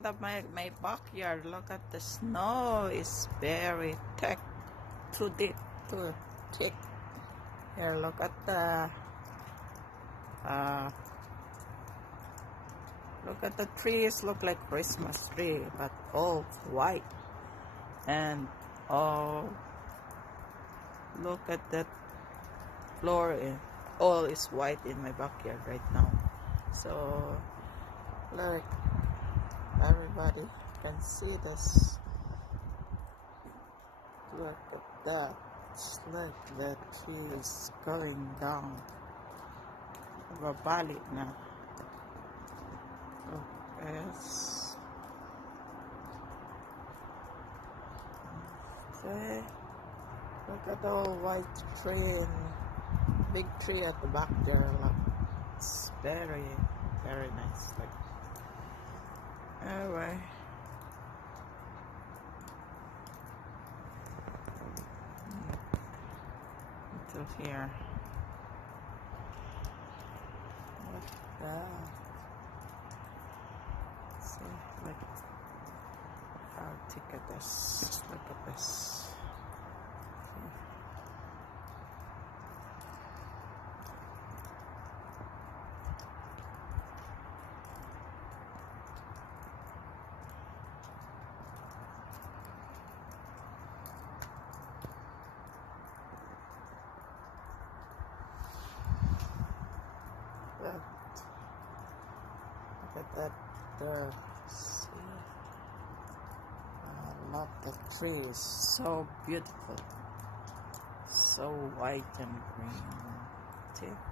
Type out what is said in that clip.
My backyard, look at the snow is very thick, too thick. Here, uh, look at the trees, look like Christmas tree, but all white. And oh, look at that floor, all is white in my backyard right now. So, look, everybody can see this. Look at that. It's like the tree is going down. Babalik na. Oh, yes. Okay. Look at the white tree and big tree at the back there. Look. It's very, very nice. Like, anyway. Until here. Look at that. See, look how thick it is. Look at this. Look at that. See, I love the tree. It's so beautiful, so white and green. See?